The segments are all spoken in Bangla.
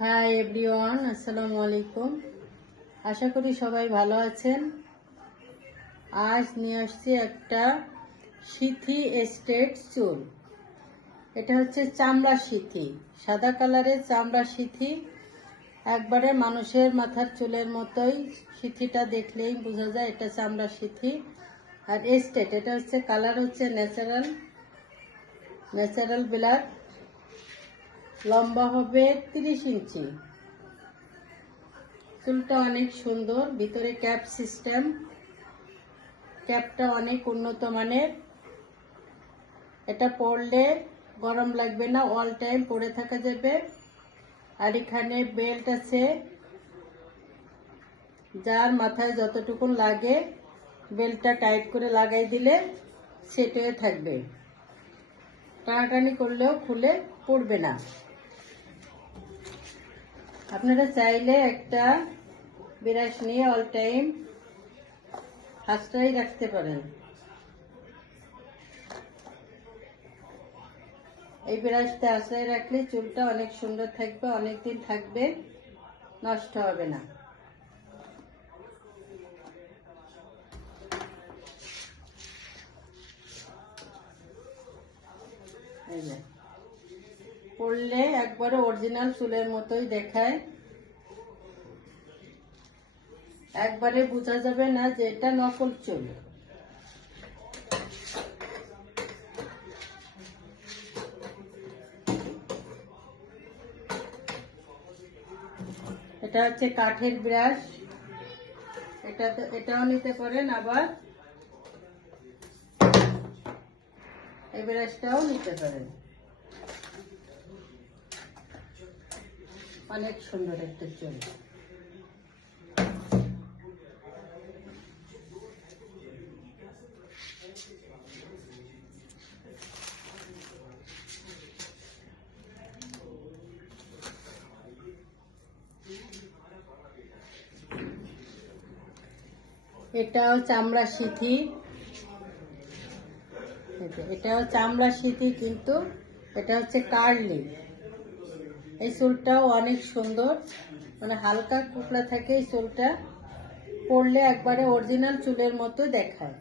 হাই এভরিওয়ান আসসালামু আলাইকুম আশা করি সবাই ভালো আছেন। আজ নিয়ে আসছি একটা সিথি এস্টেট চুল। এটা হচ্ছে চামড়া সিথি। সাদা কালারের চামড়া সিথি। একবারে মানুষের মাথার চুলের মতোই সিথিটা দেখলেই বোঝা যায় এটা চামড়া সিথি। আর এস্টেট, এটা হচ্ছে, কালার হচ্ছে ন্যাচারাল ন্যাচারাল ব্ল্যাক। লম্বা হবে তিরিশ ইঞ্চি। চুলটা অনেক সুন্দর, ভিতরে ক্যাপ সিস্টেম। ক্যাপটা অনেক উন্নত মানের। এটা পরলে গরম লাগবে না অল টাইম পরে থাকা যাবে। আর এখানে বেল্ট আছে, যার মাথায় যতটুকুন লাগে বেল্টটা টাইট করে লাগাই দিলে সেট থাকবে। টানাটানি করলেও খুলে পড়বে না। আপনারা চাইলে একটা বিরাস নিয়ে অল টাইম হাঁসটাই রাখতে পারেন। এই বিরাসটা আশ্রয় রাখলে চুলটা অনেক সুন্দর থাকবে অনেক দিন থাকবে, নষ্ট হবে না। এই পরলে একবারে অরিজিনাল চুলের মতোই দেখায়। একবারে বোঝা যাবে না যে এটা নকল চুল। এটা হচ্ছে কাঠের ব্রাশ। এটা এটাও নিতে পারেন আবার। এই ব্রাশটাও নিতে পারেন। অনেক সুন্দর একটা চুল। এটাও চামড়া সিথি। এটাও চামড়া সিথি কিন্তু এটা হচ্ছে কার্লি। এই চুলটাও অনেক সুন্দর। মানে হালকা কুকড়া থাকে এই চুলটা। পরলে একবারে অরিজিনাল চুলের মতো দেখায়।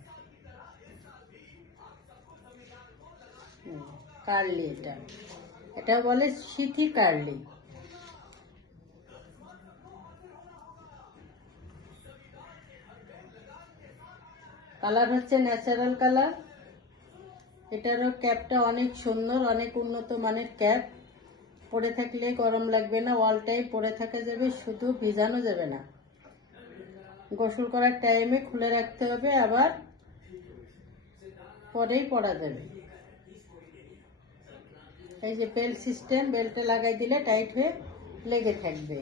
কার্লি এটা। এটা বলে সিথি কার্লি কালার হচ্ছে ন্যাচারাল কালার। এটারও ক্যাপটা অনেক সুন্দর, অনেক উন্নত মানের ক্যাপ পরে থাকলে গরম লাগবে না অল টাইম পরে থাকা যাবে, শুধু ভিজানো যাবে না। গোসল করার টাইমে খুলে রাখতে হবে, আবার পরেই পরা যাবে। এই যে বেল্ট সিস্টেম বেল্টে লাগাই দিলে টাইট হয়ে লেগে থাকবে।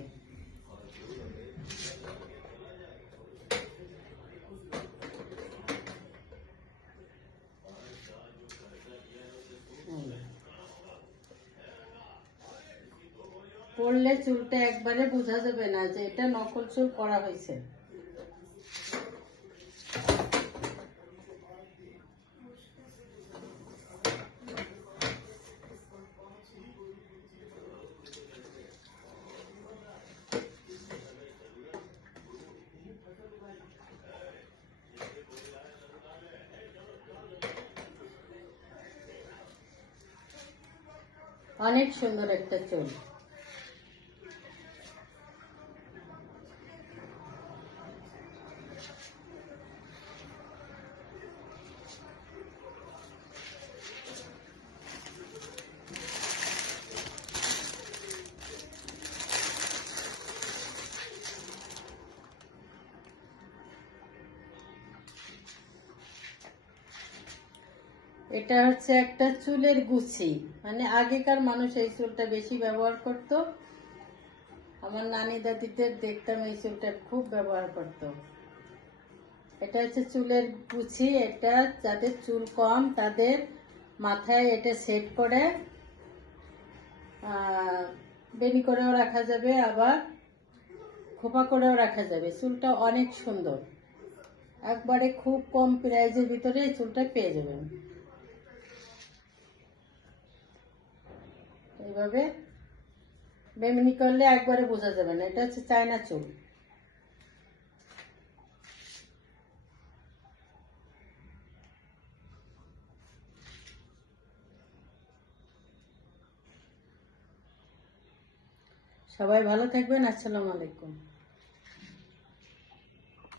পরলে চুলটা একবারে বোঝা যাবে না যে এটা নকল চুল করা হয়েছে। অনেক সুন্দর একটা চুল। এটা হচ্ছে একটা চুলের গুছি মানে আগেকার মানুষ এই চুলটা বেশি ব্যবহার করত। আমার নানি দাদিদের দেখতাম এই চুলটা খুব ব্যবহার করত। এটা হচ্ছে চুলের গুছি এটা যাদের চুল কম, তাদের মাথায় এটা সেট করে বেনি করেও রাখা যাবে, আবার খোপা করেও রাখা যাবে। চুলটা অনেক সুন্দর। একবারে খুব কম প্রাইজের ভিতরে এই চুলটা পেয়ে যাবেন। এইভাবে বেমনি করলে একবারে বোঝা যাবে না। এটা হচ্ছে চায়না চুল। সবাই ভালো থাকবেন, আসসালামু আলাইকুম।